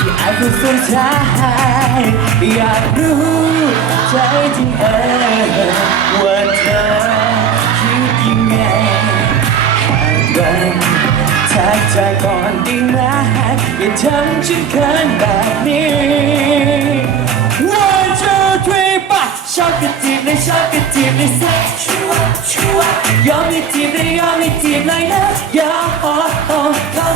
ที่อาจจะสนใจอยากรู้ใจจริงเออว่าเธอคิดยังไงหากวันทักใจก่อนดีไหมอย่าทำฉันเขินแบบนี้ One two three ปะชอบกันจีบเลยชอบกันจีบเลยสักชัวชัวยอมให้จีบเลยยอมให้จีบเลยนะยอมโอ้โอ้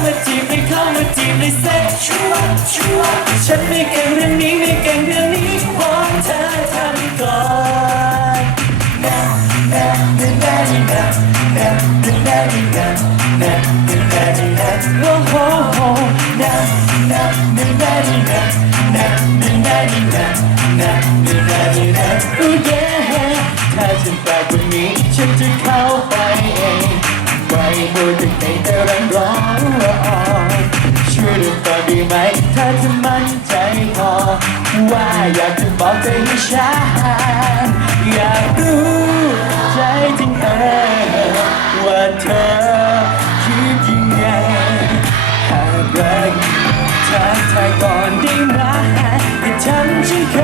มาจีบเลยเข้ามาจีบเลยสักชัวชัวฉันไม่เก่งเรื่องนี้ไม่เก่งเรื่องนี้วอนเธอทำก่อนนะนะนะนะนะนะนะนะนะนะนะนะโอ้โหนะนะนะนะนะนะนะนะนะนะนะนะโอ้ย่ถ้าฉันแปลกกว่านี้ฉันจะเข้าไปเอง ไม่มัวแต่ในแต่รังร้องช่วยดูต่อดีไหม ถ้าจะมั่นใจพอ ว่าอยากจะบอกใจให้ฉันอยากรู้ใจจริงเออว่าเธอคิดยังไงหากรักทักทายก่อนได้ไหมอย่าทำฉันเขิน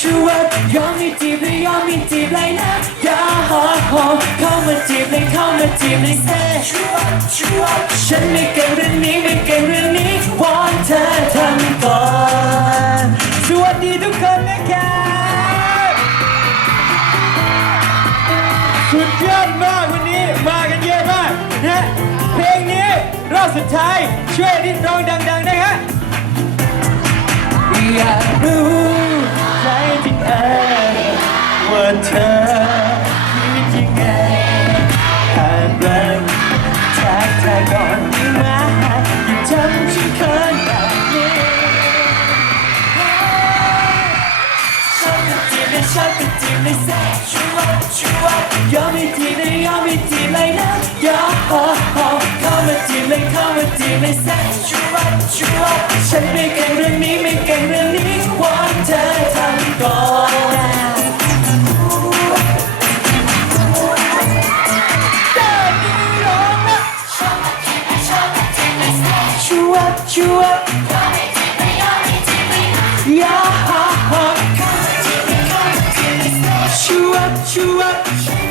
ชวร์ยอมให้จีบเลยยอมให้จีบเลยนะอย่าหอหอเข้ามาจีบเลยเข้ามาจีบเลยเซ่ชัวร์ชัวร์ฉันไม่เก่งเรื่องนี้ไม่เก่งเรื่องนี้วอนเธอทำก่อนสวัสดีทุกคนนะครับสุดยอดมากวันนี้มากันเยอะมากนะเพลงนี้รอบสุดท้ายช่วยดิ้นร้องดัง ๆ นะฮะ เลยแซ่ชัวชัวยอมให้จีเลยยอมให้จีเลยนะยอมโอ้โอ้เข้ามาจีบเลยเข้ามาจีบเลยแซ่ชัวชัวฉันไม่เก่งเรื่องนี้ไม่เก่งเรื่องนี้วอนเธอทำก่อนแต่ดีร้องนะชัวชัว shut you up.